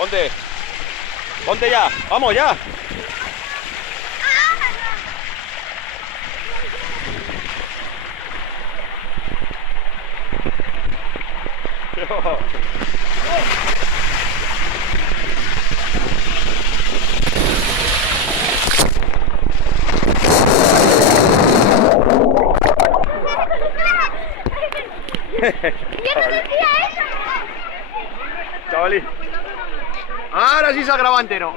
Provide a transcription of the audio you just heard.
Ponte. Ponte ya. Vamos ya. Chavalí. Ahora sí se ha grabado entero.